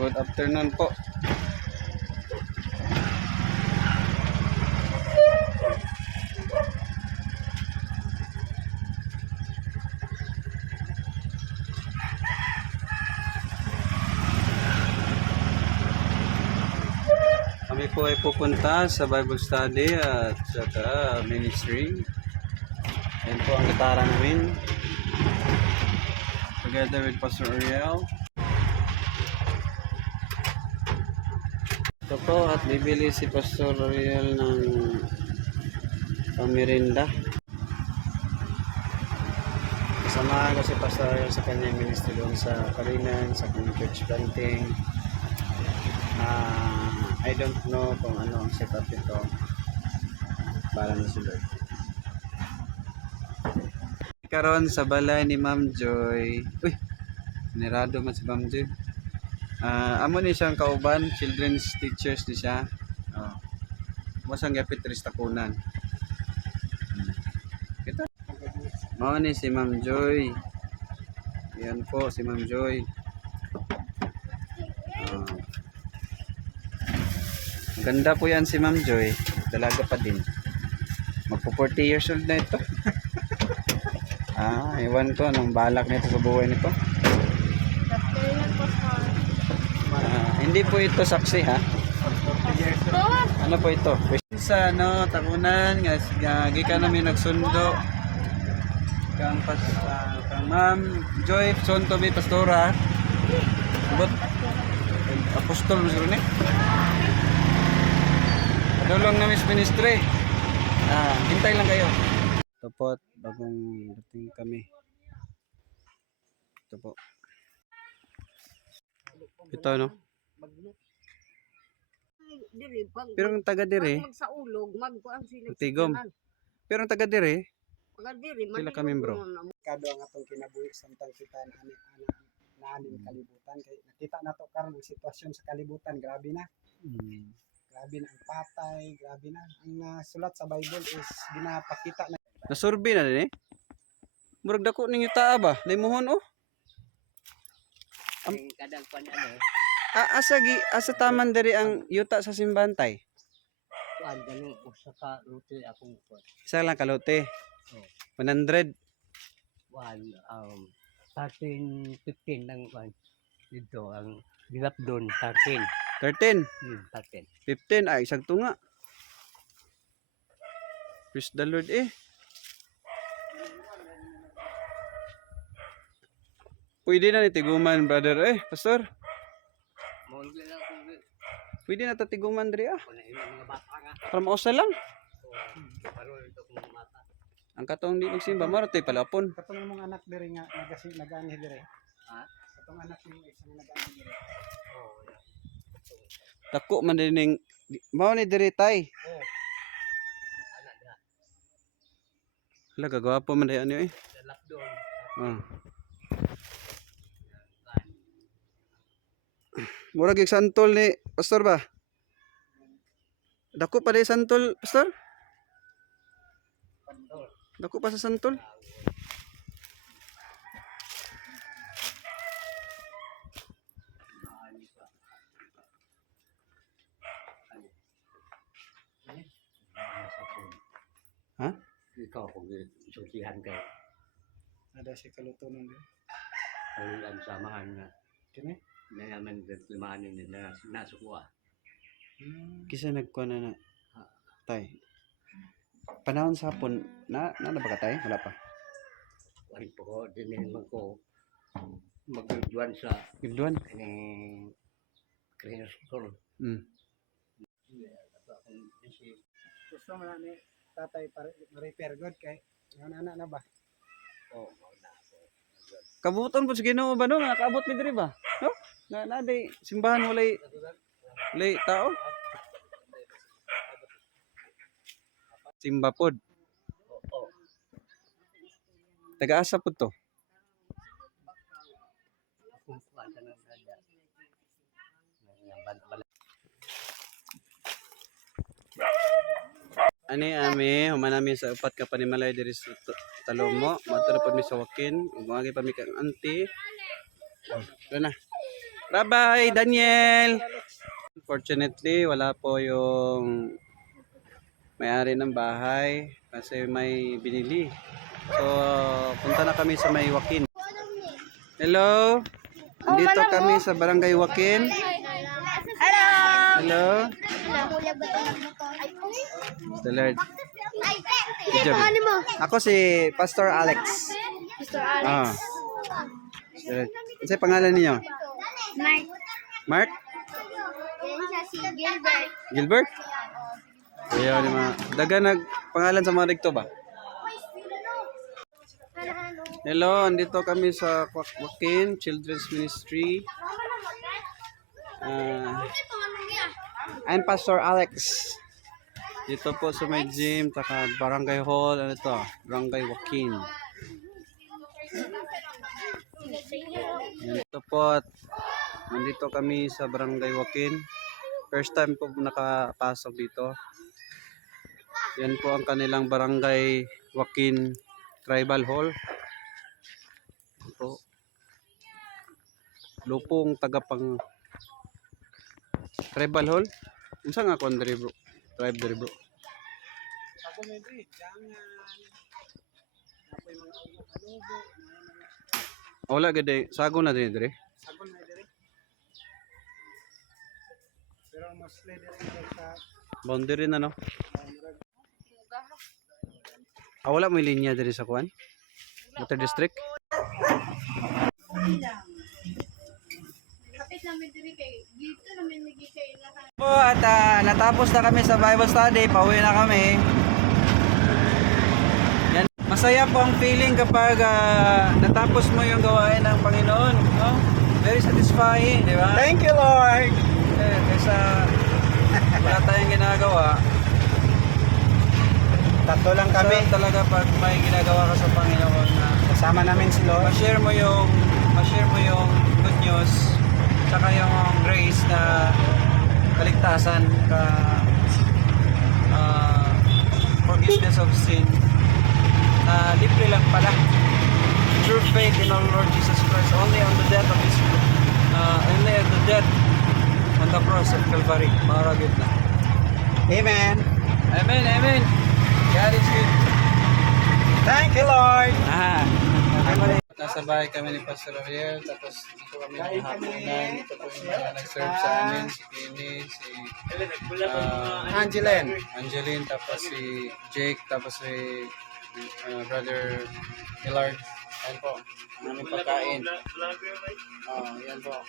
Good afternoon po. Kami po ay pupunta sa Bible study at saka ministry. Ayan po ang gitara namin. Together with Pastor Ariel. Ito po at bibili si Pastor Ariel ng pamirinda. Kasama ko si Pastor Ariel sa kanyang ministry doon sa Kalinan, sa kanyang church planting. I don't know kung ano ang setup ito para na si Lord. Karon sa balay ni Ma'am Joy. Uy, nirado man si Ma'am Joy. Amo ni siyang kauban, children's teachers di siya. Masang gapit ris takunan. Kita. Mao ni si Ma'am Joy. Yan po si Ma'am Joy. Ganda po yan si Ma'am Joy. Dalaga pa din. Magpo 40 years old na ito. Iwan ko anong balak nito sa buhay nito. Hindi po ito saksi ha. Ano po ito? Sa takunan gikan namin nagsundo kang Ma'am Joy son to be pastora. But apostol mo ni. Dolong na Miss Ministry. Hintay lang kayo. Ito po, bagong dating kami. Ito po. Ito no? Pero ang taga dire, magsaulog, magkuan sila. Tigom. Pero ang taga dire, sila kami bro. Kado ang atong kinabuhi samtang kita naanin kalibutan kay nakita nato karon ang sitwasyon sa kalibutan, grabe na. Grabe na ang patay, grabe na. Ang sulat sa Bible is ginapakita na. Nasurvey na din eh. Murag dako ninyo taa ba? Limuhon oh. Kadang pan ano. Asa taman diri ang yuta sa simbantay. Kuan gani usa ka rute akong kuan. Isa lang kalote. 100. 13 15 lang kuan. Dito ang dilap doon 13. 13. 13. 15 ay isang tunga. Praise the Lord eh. Pwede na ni tiguman brother eh, pastor. Pwede na ta tiguman diri ah. Para mausa lang. Ang katong di magsimba marotoy palapon. Katong mong anak diri nga nagani diri. Katong anak ni isang nagani diri. Dako man din ning mao ni diri tay. Hala gagwapo man dayon eh. Dalap doon. Murag yung santol ni pastor ba? Dako pa day santol pastor? Dako pa sa santol? Ha? Ikaw kung susihan kayo. Ada si kalutunon diri. Ang samahan nga. Kini? Na naman limanin nila nasukuha. Kisa nagkuha na tay. Panahon sa hapon na ba ka tay? Wala pa. Wala po ko din ko magduan sa Gibduan. ini Christmas school. Gusto mo na ni tatay repair good kay anak na ba? Oh, Kabuton po sa Ginoo ba no? Nakaabot mi diri ba? No? Na day simbahan walay tao. Simba pod. Taga-asa pod to. Ani human namin sa upat ka panimalay diri sa Talomo, madto na pod mi sa Wakin, ug moagi pa mi kang auntie. Ano na? Bye-bye, Daniel! Unfortunately, wala po yung may-ari ng bahay kasi may binili. So, punta na kami sa may Joaquin. Hello? Dito kami sa Barangay Joaquin. Hello! Hello? The Lord. Video. Ako si Pastor Alex. Mr. Alex. Ah. Ano sa pangalan niyo? Mark. Mark? Yan siya si Gilbert. Gilbert? Ayaw ni mga daga nag pangalan sa mga dito ba? Hello, andito kami sa Joaquin Children's Ministry. I'm Pastor Alex. Dito po sa may gym, taka Barangay Hall, ano to? Barangay Joaquin. Dito po, nandito kami sa Barangay Joaquin. First time po nakapasok dito. Yan po ang kanilang Barangay Joaquin Tribal Hall. Ito. Lupong tagapang Tribal Hall. Unsa nga kon diri bro? Tribe diri bro. Ako may di, jangan. Apoy mga alubo, Wala gid sago na din diri. sagon na diri. Pero mostly diri sa Boundary na no. Wala may linya diri sa kuan. Water district. Kapit namin diri kay dito namin nagikay na Po at natapos na kami sa Bible study, pauwi na kami. Yan, masaya po ang feeling kapag natapos mo yung gawain ng Panginoon, no? Very satisfying, di ba? Thank you, Lord. Kaysa wala tayong ginagawa. Tatlo lang kami. Sarap talaga pag may ginagawa ka sa Panginoon na Kasama namin si Lord. ma-share mo yung good news tsaka yung grace na kaligtasan ka forgiveness of sin na libre lang pala through faith in our Lord Jesus Christ only on the death on the cross of Calvary maragit na. Amen. Amen. God is good. Thank you, Lord. Nasa bahay kami ni Pastor Ariel, tapos dito kami ng hapunan. Ito po yung mga nag-serve sa amin, si Kenny, si Angeline, tapos si Jake, tapos si Brother Hillard. Yan po, ang aming pagkain. Yan po.